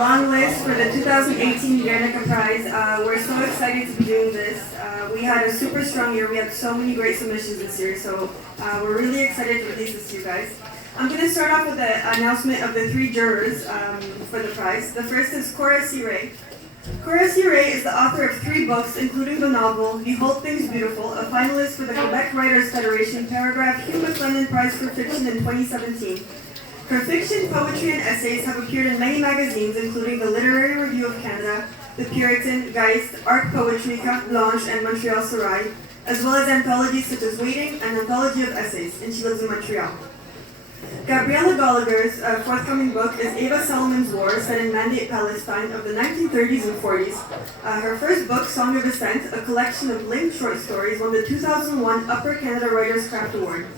long list for the 2018 Guernica Prize. We're so excited to be doing this. We had a super strong year. We had so many great submissions this year, so we're really excited to release this to you guys. I'm going to start off with the announcement of the 3 jurors for the prize. The first is Cora C. Ray. Cora C. Ray is the author of 3 books, including the novel Behold Things Beautiful, a finalist for the Quebec Writers Federation Paragraph Hugh McLennan Prize for Fiction in 2017. Her fiction, poetry, and essays have appeared in many magazines, including the Literary Review of Canada, The Puritan, Geist, Art Poetry, Carte Blanche, and Montreal Sorail, as well as anthologies such as Waiting, an anthology of essays, and she lives in Montreal. Gabriella Gallagher's forthcoming book is Eva Solomon's War, set in Mandate Palestine of the 1930s and 40s. Her first book, Song of Ascent, a collection of linked short stories, won the 2001 Upper Canada Writers' Craft Award.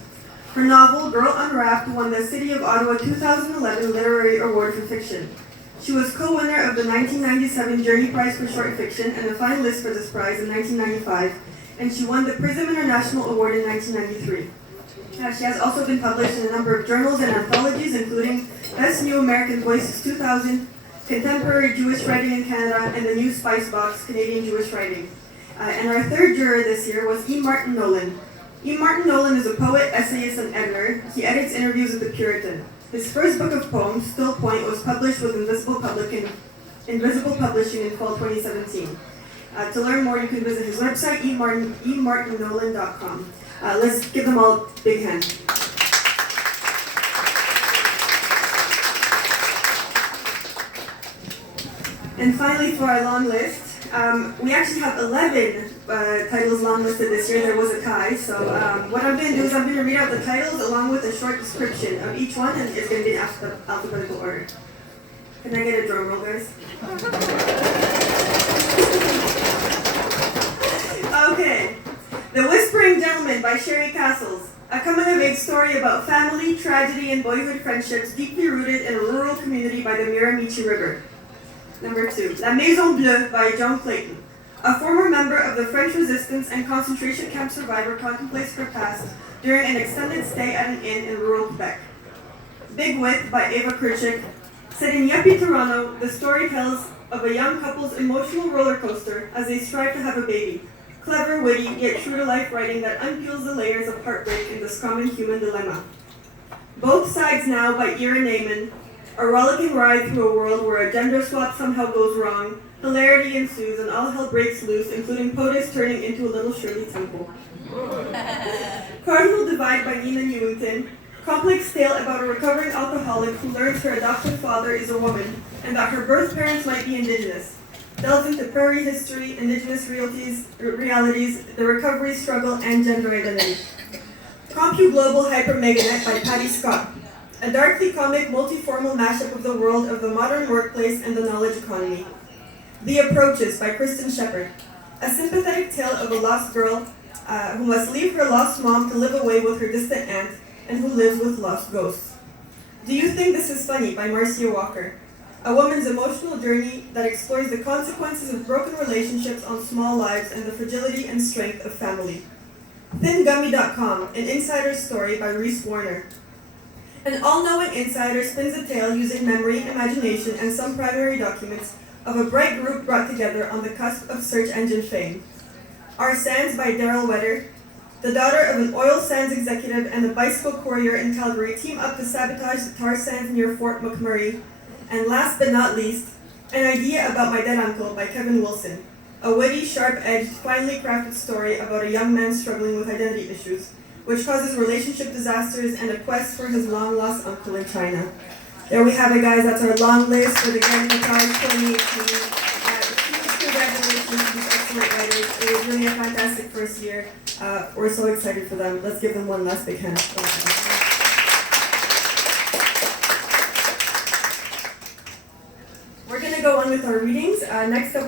Her novel, Girl Unwrapped, won the City of Ottawa 2011 Literary Award for Fiction. She was co-winner of the 1997 Journey Prize for Short Fiction and a finalist for this prize in 1995, and she won the Prism International Award in 1993. She has also been published in a number of journals and anthologies, including Best New American Voices 2000, Contemporary Jewish Writing in Canada, and the New Spice Box, Canadian Jewish Writing. And our third juror this year was E. Martin Nolan. E. Martin Nolan is a poet, essayist, and editor. He edits interviews with The Puritan. His first book of poems, Still Point, was published with Invisible Publishing in fall 2017. To learn more, you can visit his website, emartinnolan.com. Let's give them all a big hand. And finally, for our long list, we actually have 11 titles long-listed this year. There was a tie, so what I'm going to do is I'm going to read out the titles along with a short description of each one, and it's going to be in alphabetical order. Can I get a drum roll, guys? Okay. The Whispering Gentleman by Sherry Castles. A coming-of-age story about family, tragedy, and boyhood friendships deeply rooted in a rural community by the Miramichi River. Number 2, La Maison Bleue by John Clayton. A former member of the French Resistance and concentration camp survivor contemplates her past during an extended stay at an inn in rural Quebec. Big Wit by Ava Kirchik. Set in yuppie Toronto, the story tells of a young couple's emotional roller coaster as they strive to have a baby. Clever, witty, yet true-to-life writing that unpeels the layers of heartbreak in this common human dilemma. Both Sides Now by Ira Naiman. A rollicking ride through a world where a gender swap somehow goes wrong, hilarity ensues, and all hell breaks loose, including POTUS turning into a little Shirley Temple. Cardinal Divide by Nina Newington. Complex tale about a recovering alcoholic who learns her adoptive father is a woman, and that her birth parents might be Indigenous. Delves into prairie history, Indigenous realities, the recovery struggle, and gender identity. CompuGlobal Hyper Meganet by Patty Scott. A darkly comic, multi-formal mashup of the world of the modern workplace and the knowledge economy. The Approaches by Kristen Shepard. A sympathetic tale of a lost girl who must leave her lost mom to live away with her distant aunt and who lives with lost ghosts. Do You Think This Is Funny by Marcia Walker. A woman's emotional journey that explores the consequences of broken relationships on small lives and the fragility and strength of family. ThinGummy.com, an insider's story by Reese Warner. An all-knowing insider spins a tale using memory, imagination, and some primary documents of a bright group brought together on the cusp of search engine fame. Our Sands by Daryl Wetter. The daughter of an oil sands executive and a bicycle courier in Calgary team up to sabotage the tar sands near Fort McMurray. And last but not least, An Idea About My Dead Uncle by Kevin Wilson. A witty, sharp-edged, finely crafted story about a young man struggling with identity issues, which causes relationship disasters and a quest for his long-lost uncle in China. There we have it, guys. That's our long list for the Guernica Prize 2018. Huge congratulations to these excellent writers. It was really a fantastic first year. We're so excited for them. Let's give them one last big hand. We're going to go on with our readings. Next up,